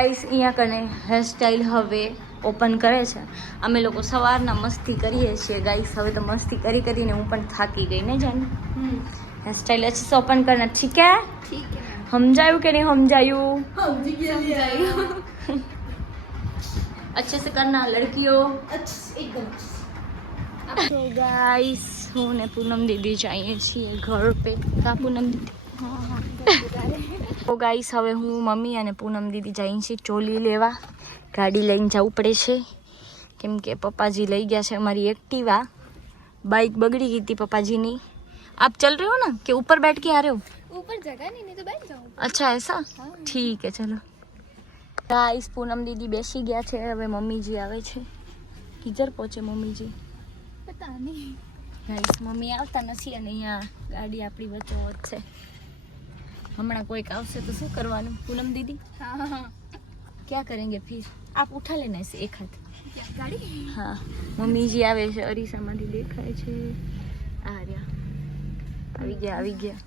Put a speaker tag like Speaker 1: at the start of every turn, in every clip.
Speaker 1: Guys અહીંયા કને hairstyle હવે ઓપન કરે છે. અમે લોકો સવારના મસ્તી કરીએ છીએ ગાઈસ હવે તો મસ્તી કરી કરીને હું પણ થાકી ગઈ ને જાન હેરસ્ટાઈલ अच्छे ઓપન ओपन ઠીક ठीक
Speaker 2: સમજાયું
Speaker 1: કે નહીં સમજાયું? સમજી
Speaker 2: ગયા
Speaker 1: अच्छे से करना लड़कियों
Speaker 2: एकदम
Speaker 1: गाइस હું ને પૂનમ દીદી જઈએ છીએ ઘર પે. કા પૂનમ દીદી તો ગાઈસ હવે હું મમ્મી અને પૂનમ દીદી જઈને છીએ ચોલી લેવા. ગાડી લઈને જવું પડે છે. કેમ કે પપ્પાજી લઈ ગયા છે અમારી એક્ટિવા. બાઈક બગડી ગઈ હતી પપ્પાજીની. આપ ચલ રહ્યો ને? કે ઉપર બેઠ કે આ રહ્યો?
Speaker 2: ऊपर जगह नहीं नहीं तो बैठ जाऊं
Speaker 1: अच्छा ऐसा ठीक है ગાઈસ પૂનમ દીદી બેસી ગયા છે. હવે મમ્મીજી આવે છે. કિજર પહોંચે મમ્મીજી.
Speaker 2: પતા નહીં.
Speaker 1: ગાઈસ મમ્મી આવતા નથી અને અહીંયા ગાડી આપણી વચ્ચે છે. હમણાં કોઈક આવશે તો શું કરવાનું? પૂનમ દીદી? ક્યાં કરેંગે ફીર આપ ઉઠા લે છે એક
Speaker 2: હાથ ગાડી
Speaker 1: હા. મમ્મીજી આવે છે અરીસામાંથી દેખાય છે. આ રહ્યા. આવી ગયા આવી ગયા.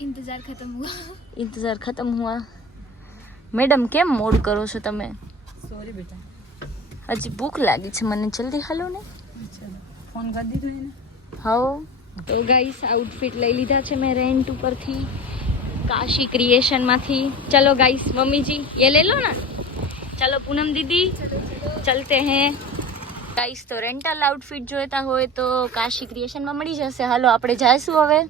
Speaker 2: ઇંતજાર ખતમ હુઆ.
Speaker 1: ઇંતજાર ખતમ હુઆ. મેડમ કેમ મોડ કરો છો તમે?
Speaker 3: સોરી બેટા.
Speaker 1: હજી ભૂખ લાગી છે મને જલ્દી હાલો ને.
Speaker 3: ફોન કરી દીધો એને?
Speaker 1: હા તો ગાઈસ આઉટફિટ લઈ લીધા છે મેં રેન્ટ ઉપરથી. કાશી ક્રિએશનમાંથી ચલો ગાઈસ મમ્મીજી એ લઈ લો ને. ચલો પૂનમ દીદી ચલતે હે. ગાઈસ તો રેન્ટલ આઉટફિટ જોઈતા હોય તો કાશી ક્રિએશનમાં મળી જશે. હાલો આપણે જઈશું હવે.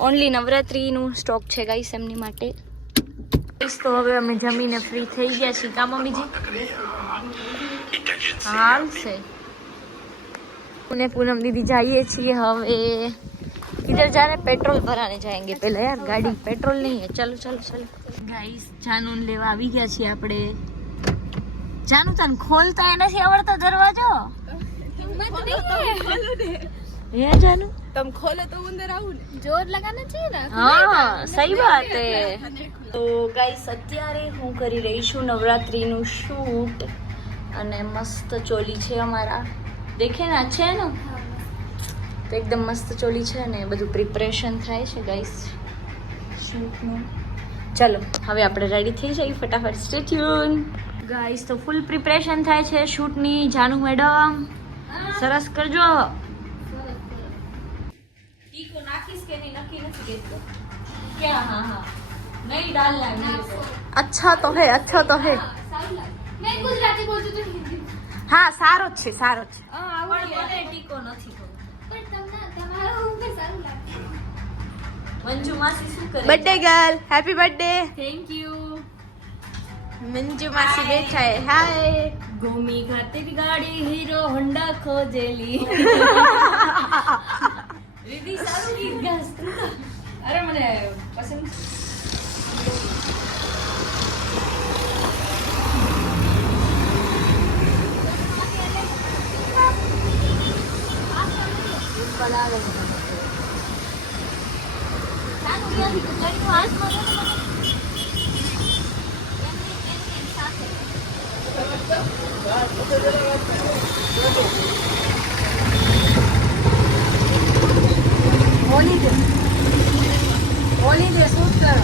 Speaker 1: ઓનલી નવરાત્રિનું સ્ટોક છે ગાઈસ એમની માટે. ગાઈસ તો હવે અમે જમીને ફ્રી થઈ ગયા છીએ. કા મમ્મીજી? હાલ છે. पुणे पूनम दीदी जाइए છીએ હવે इधर जा रहे पेट्रोल भराने जाएंगे पहले यार गाड़ी पेट्रोल नहीं है चलो चलो चलो गाइस જાનુન લેવા આવી ગયા છીએ આપણે જાનુ તને ખોલતા એ નથી આવડતો દરવાજો હે જાનુ
Speaker 2: तुम खोलो तो अंदर आओ जोर लगाना चाहिए ना
Speaker 1: હા સહી વાત હે તો ગાઈસ અત્યારે હું કરી રહી છું નવરાત્રીનું શૂટ અને મસ્ત ચોલી છે અમારા દેખે ને છે ને? તો એકદમ મસ્ત ચોલી છે ને બધું પ્રિપરેશન થાય છે ગાઈસ શૂટનું ચાલો હવે આપણે રેડી થઈ જઈએ ફટાફટ. સ્ટેચ્યુન ગાઈસ તો ફૂલ પ્રિપરેશન થાય છે શૂટની. જાનુ મેડમ સરસ કરજો. અચ્છા તો હે
Speaker 2: અચ્છા
Speaker 4: તો હે. ગુજરાતી બોલતી હિન્દી
Speaker 2: હા સારો જ છે સારો છે.
Speaker 4: Birthday girl happy birthday thank you
Speaker 1: Manju માસી
Speaker 2: બેઠા હાય
Speaker 1: ગોમી ખાતે ગાડી હીરો હોન્ડા ખોજેલી. બનાવે. સાનું ક્યાંથી તો જરીનું હાથમાં લે ને મને.
Speaker 3: હોલી દે હોલી દે શું કરો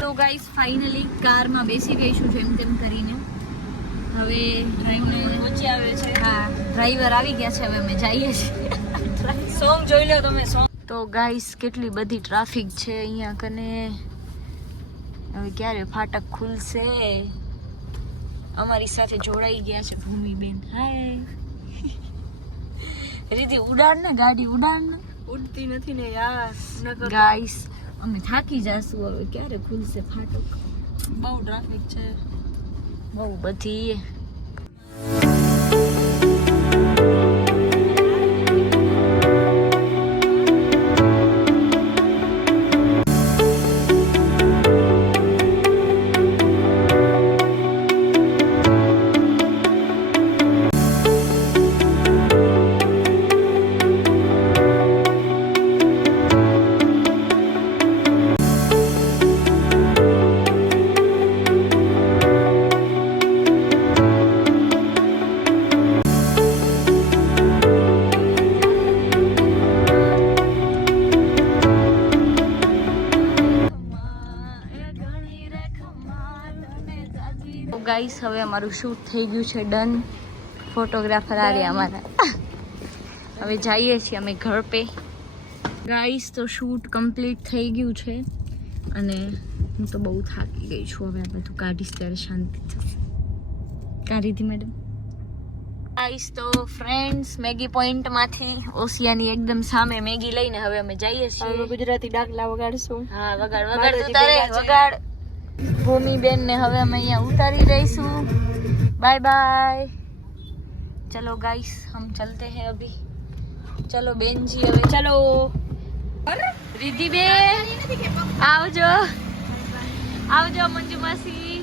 Speaker 1: તો ગાઈસ ફાઇનલી કારમાં બેસી ગઈ છું જેમ તેમ કરીને. હવે ડ્રાઈવર
Speaker 3: આવ્યો આવે છે.
Speaker 1: હા ડ્રાઈવર આવી ગયા છે હવે અમે જઈએ છીએ.
Speaker 3: સોંગ જોઈ લો તમે સોંગ.
Speaker 1: તો ગાઈસ કેટલી બધી ટ્રાફિક છે અહીંયા કને. હવે ક્યારે ફાટક ખુલશે? અમારી સાથે જોડાઈ ગયા છે ભૂમિબેન. હાય રીધી ઉડાડ ને ગાડી ઉડાડ ને.
Speaker 2: ઉડતી નથી ને યાર
Speaker 1: ગાઈસ અમે થાકી જાશું હવે. ક્યારે ખુલશે ફાટક?
Speaker 3: બહુ ટ્રાફિક છે.
Speaker 1: બહુ બધી ગાઈસ હવે અમારું શૂટ થઈ ગયું છે ડન ફોટોગ્રાફર આ રહ્યા અમારા. હવે જઈએ છીએ અમે ઘર પે. ગાઈસ તો શૂટ કમ્પ્લીટ થઈ ગયું છે. અને હું તો બહુ થાકી ગઈ છું હવે આ બધું કાઢીશ ત્યારે શાંતિ થશે. કાઢી હતી મેડમ ગાઈસ તો ફ્રેન્ડ્સ મેગી પોઈન્ટમાંથી ઓસિયાની એકદમ સામે મેગી લઈને હવે અમે જઈએ છીએ.
Speaker 2: ગુજરાતી ડાકલા વગાડશું.
Speaker 1: હા વગાડ વગાડ તું તારે વગાડ. ભૂમિ બેન ને હવે અમે અહીંયા ઉતારી દઈશું. બાય બાય ચલો ગાઈસ હમ ચલતે હે અભી. ચલો બેનજી, હવે ચલો. રિધિબેન આવજો. આવજો મંજુ માસી